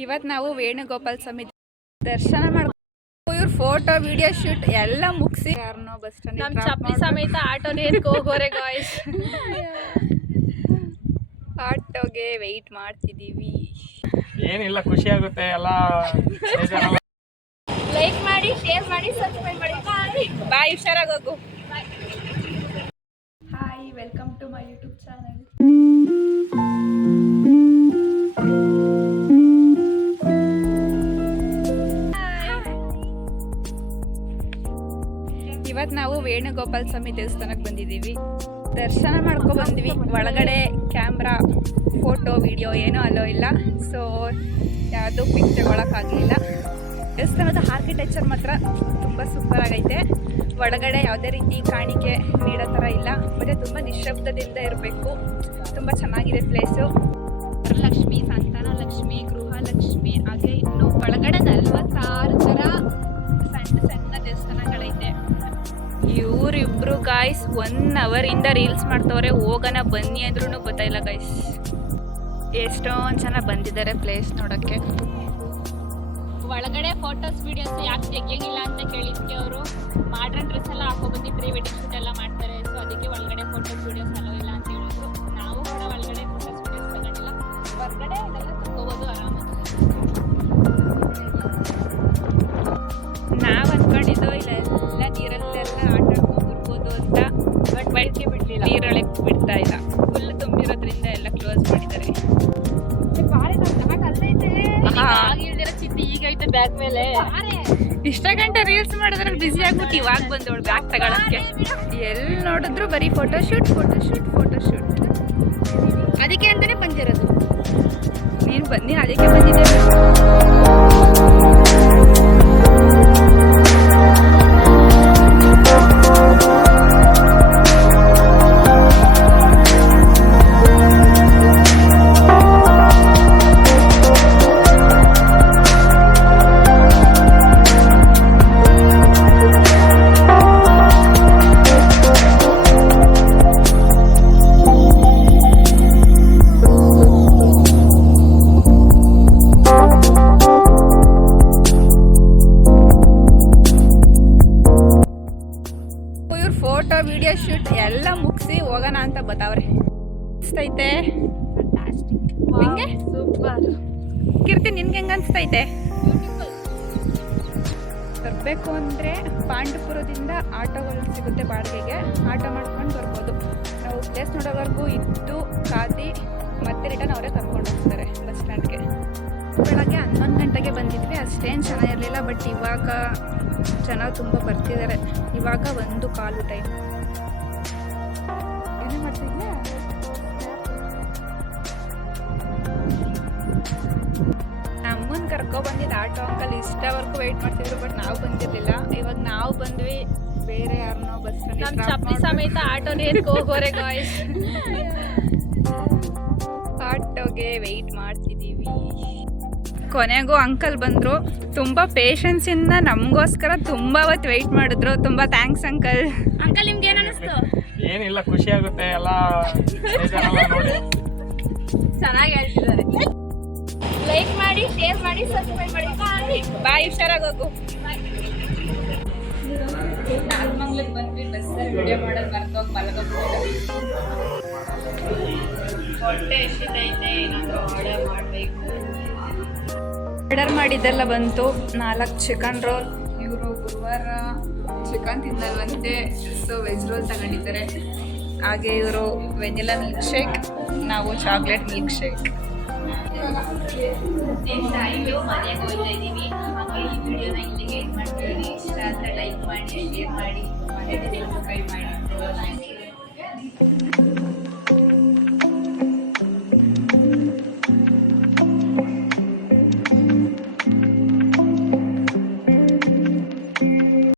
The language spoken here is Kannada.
ಇವತ್ತು ನಾವು ವೇಣುಗೋಪಾಲ ಸ್ವಾಮಿ ದರ್ಶನ ಮಾಡ್ಕೊಂಡು ಇವ್ರ ಫೋಟೋ ವಿಡಿಯೋ ಶೂಟ್ ಎಲ್ಲ ಮುಗಿಸಿ ಯಾರನ್ನೋ ಬಸ್ ಸ್ಟ್ಯಾಂಡ್ ನಮ್ಮ ಚಪ್ಪಲಿ ಸಮೇತ ಆಟೋನೇ ಹೋಗೋರೆ ಗಾಯ್ಸ್. ಆಟೋಗೆ ವೆಯ್ಟ್ ಮಾಡ್ತಿದ್ದೀವಿ. ಏನಿಲ್ಲ, ಖುಷಿ ಆಗುತ್ತೆ ಎಲ್ಲ. ಲೈಕ್ ಮಾಡಿ, ಶೇರ್ ಮಾಡಿ, ಸಬ್ಸ್ಕ್ರೈಬ್ ಮಾಡಿ. ಬಾಯ್, ಹುಷಾರಾಗಿ ಹೋಗು. Hi, welcome to my YouTube channel. ಇವತ್ತು ನಾವು ವೇಣುಗೋಪಾಲ ಸ್ವಾಮಿ ದೇವಸ್ಥಾನಕ್ಕೆ ಬಂದಿದ್ದೀವಿ. ದರ್ಶನ ಮಾಡ್ಕೊ ಬಂದ್ವಿ. ಒಳಗಡೆ ಕ್ಯಾಮ್ರಾ, ಫೋಟೋ, ವಿಡಿಯೋ ಏನೂ ಅಲೋ ಇಲ್ಲ. ಸೊ ಯಾವುದೂ ಪಿಕ್ ತಗೊಳಕ್ಕಾಗಲಿಲ್ಲ. ದೇವಸ್ಥಾನದ ಆರ್ಕಿಟೆಕ್ಚರ್ ಮಾತ್ರ ತುಂಬ ಸೂಪರ್ ಆಗೈತೆ. ಒಳಗಡೆ ಯಾವುದೇ ರೀತಿ ಕಾಣಿಕೆ ನೀಡೋ ಥರ ಇಲ್ಲ, ಮತ್ತು ತುಂಬ ನಿಶ್ಶಬ್ದದಿಂದ ಇರಬೇಕು. ತುಂಬ ಚೆನ್ನಾಗಿದೆ ಪ್ಲೇಸು. ವರಲಕ್ಷ್ಮಿ, ಸಂತಾನ ಲಕ್ಷ್ಮಿ, ಗೃಹಲಕ್ಷ್ಮಿ, ಹಾಗೆ ಇನ್ನು ಒಳಗಡೆ 46 ಥರ ಸಣ್ಣ ಸಣ್ಣ ದೇವಸ್ಥಾನಗಳೈತೆ. ಇವರಿಬ್ರು ಗಾಯ್ಸ್ 1 ಅವರಿಂದ ರೀಲ್ಸ್ ಮಾಡ್ತವ್ರೆ. ಹೋಗೋಣ ಬನ್ನಿ ಅಂದ್ರೂ ಗೊತ್ತಾಯಿಲ್ಲ ಗಾಯ್ಸ್. ಎಷ್ಟೊಂದು ಜನ ಬಂದಿದ್ದಾರೆ ಪ್ಲೇಸ್ ನೋಡೋಕ್ಕೆ. ಒಳಗಡೆ ಫೋಟೋಸ್ ವಿಡಿಯೋಸ್ ಯಾಕೆ ತೆಗಿಯಂಗಿಲ್ಲ ಅಂತ ಕೇಳಿದ್ಕೆ ಅವರು ಮಾಡ್ರನ್ ಡ್ರೆಸ್ ಎಲ್ಲ ಹಾಕೊಬಂದು ಪ್ರೀ ವೆಡ್ಡಿಂಗ್ ಶೂಟ್ ಎಲ್ಲ ಮಾಡ್ತಾರೆ. ಸೊ ಅದಕ್ಕೆ ಒಳಗಡೆ ಫೋಟೋಸ್ ವಿಡಿಯೋಸ್ ಅಲೋ ಇಲ್ಲ ಅಂತ ಹೇಳಿದ್ರು. ನಾವು ಕೂಡ ಒಳಗಡೆ ಫೋಟೋಸ್ ವಿಡಿಯೋಸ್ ತಗೊಂಡಿಲ್ಲ. ಹೊರಗಡೆ ಇದೆಲ್ಲ ತಗೋಬೋದು ಆರಾಮಾಗಿ. ನಾವು ಅಂದ್ಕೊಂಡಿದ್ದು ಇಲ್ಲೆಲ್ಲ ನೀರಲ್ಲೆಲ್ಲ ಆಟ ಆಡ್ಕೊಂಡು ಅಂತ. ಬಟ್ ಬೈಕೆ ಬಿಡಲಿಲ್ಲ, ನೀರೊಳಗೆ ಬಿಡ್ತಾ ಇಲ್ಲ. ಫುಲ್ ತುಂಬಿರೋದ್ರಿಂದ ಎಲ್ಲ ಕ್ಲೋಸ್ ಮಾಡಿದ್ದಾರೆ. ಚಿಟ್ಟಿ ಈಗ ಐತೆ ಬ್ಯಾಗ್ ಮೇಲೆ. ಇಷ್ಟ ಗಂಟೆ ರೀಲ್ಸ್ ಮಾಡಿದ್ರಲ್ಲಿ ಬಿಸಿ ಆಗ್ಬಿಟ್ಟು ಇವಾಗ ಬಂದವಳು ಬ್ಯಾಗ್ ತಗೊಳಕ್ಕೆ. ಎಲ್ಲಿ ನೋಡಿದ್ರು ಬರೀ ಫೋಟೋಶೂಟ್ ಫೋಟೋಶೂಟ್ ಫೋಟೋಶೂಟ್. ಅದಕ್ಕೆ ಅಂತಾನೆ ಬಂದಿರೋದು. ನೀನು ಅದಕ್ಕೆ ಬಂದಿದ್ದೆ. ಫೋಟೋ ವಿಡಿಯೋ ಶೂಟ್ ಎಲ್ಲ ಮುಗಿಸಿ ಹೋಗೋಣ ಅಂತ ಬತ್ತಾವ್ರೆ. ಅನಿಸ್ತೈತೆ ನಿಂಗೆ? ಸೂಪರ್. ಕೀರ್ತಿ, ನಿನ್ಗೆ ಹೆಂಗೆ ಅನಿಸ್ತೈತೆ? ಬರಬೇಕು ಅಂದರೆ ಪಾಂಡುಪುರದಿಂದ ಆಟೋಗಳು ಸಿಗುತ್ತೆ ಬಾಡಿಗೆಗೆ. ಆಟೋ ಮಾಡ್ಕೊಂಡು ಬರ್ಬೋದು. ನಾವು ಪ್ಲೇಸ್ ನೋಡೋವರೆಗೂ ಇದ್ದು ಕಾದಿ ಮತ್ತೆ ರಿಟರ್ನ್ ಅವರೇ ಕರ್ಕೊಂಡು ಹೋಗ್ತಾರೆ ಬಸ್ ಸ್ಟ್ಯಾಂಡ್ಗೆ. ಬೆಳಗ್ಗೆ 11 ಗಂಟೆಗೆ ಬಂದಿದ್ವಿ. ಅಷ್ಟೇನು ಚೆನ್ನಾಗಿರಲಿಲ್ಲ. ಬಟ್ ಇವಾಗ ಜನ ತುಂಬ ಬರ್ತಿದ್ದಾರೆ. ಇವಾಗ 1:15 ಟೈಮ್. ಏನೇ ಮಾಡ್ತಿದ್ಯಾ? ನಮ್ಮನ್ನು ಕರ್ಕೊಬಂದಿದ್ದು ಆಟೋ ಅಂಕಲ್ ಇಷ್ಟವರೆಗೂ ವೆಯ್ಟ್ ಮಾಡ್ತಿದ್ರು. ಬಟ್ ನಾವು ಬಂದಿರಲಿಲ್ಲ. ಇವಾಗ ನಾವು ಬಂದ್ವಿ. ಬೇರೆ ಯಾರನ್ನೋ ಬಸ್ ಸ್ಟ್ಯಾಂಡ್ ನಮ್ಮ ಚಪ್ಪಲಿ ಸಮೇತ ಆಟೋನೇ ಹೋಗೋರೆ ಗಾಯ್ಸ್. ಆಟೋಗೆ ವೆಯ್ಟ್ ಮಾಡ್ತಿದ್ದೀವಿ. ಕೊನೆಗೂ ಅಂಕಲ್ ಬಂದರು. ತುಂಬ ಪೇಷನ್ಸಿಂದ ನಮಗೋಸ್ಕರ ತುಂಬ ಹೊತ್ತು ವೆಯ್ಟ್ ಮಾಡಿದ್ರು. ತುಂಬ ಥ್ಯಾಂಕ್ಸ್ ಅಂಕಲ್. ಅಂಕಲ್, ನಿಮ್ಗೆ ಏನು ಅನ್ನಿಸ್ತು? ಏನಿಲ್ಲ, ಖುಷಿ ಆಗುತ್ತೆ ಎಲ್ಲ. ನೋಡಿ ಚೆನ್ನಾಗಿ ಹೇಳ್ತಿದ್ದಾರೆ. ಲೈಕ್ ಮಾಡಿ, ಶೇರ್ ಮಾಡಿ, ಸಬ್ಸ್ಕ್ರೈಬ್ ಮಾಡಿ. ಬಾಯ್, ಹುಷಾರಾಗಿ ಹೋಗು. ನಾಗಮಂಗ್ಲಕ್ಕೆ ಬಂದ್ವಿ. ಬಸ್ಸಲ್ಲಿ ವಿಡಿಯೋ ಮಾಡೋದು ಮರ್ತೋಗಿ ಮಲಗೋಗ್ಬಿಟ್ಟು. ಹೊಟ್ಟೆ ಎಷ್ಟಿದೈತೆ, ಏನಾದರೂ ಆರ್ಡರ್ ಮಾಡಬೇಕು. ಆರ್ಡರ್ ಮಾಡಿದ್ದೆಲ್ಲ ಬಂತು. 4 ಚಿಕನ್ ರೋಲ್. ಇವರು ಗುರುವಾರ ಚಿಕನ್ ತಿನ್ನಲ್ವಂತೆ. ಸೊ ವೆಜ್ ರೋಲ್ ತಗೊಂಡಿದ್ದಾರೆ. ಹಾಗೆ ಇವರು ವೆನಿಲಾ ಮಿಲ್ಕ್ ಶೇಕ್, ನಾವು ಚಾಕ್ಲೇಟ್ ಮಿಲ್ಕ್ ಶೇಕ್. ಆಯಿತು, ಮನೆಗೆ ಹೋಗ್ತಾ ಇದ್ದೀವಿ. ಹಾಗೆ ಈ ವಿಡಿಯೋನ ಇಲ್ಲಿಗೆ ಇದು ಮಾಡ್ತೀವಿ. ಇಷ್ಟ ಆದರೆ ಲೈಕ್ ಮಾಡಿ, ಶೇರ್ ಮಾಡಿ, ಮನೆಯಲ್ಲಿ ಸಬ್ಸ್ಕ್ರೈಬ್ ಮಾಡಿ. Thank you.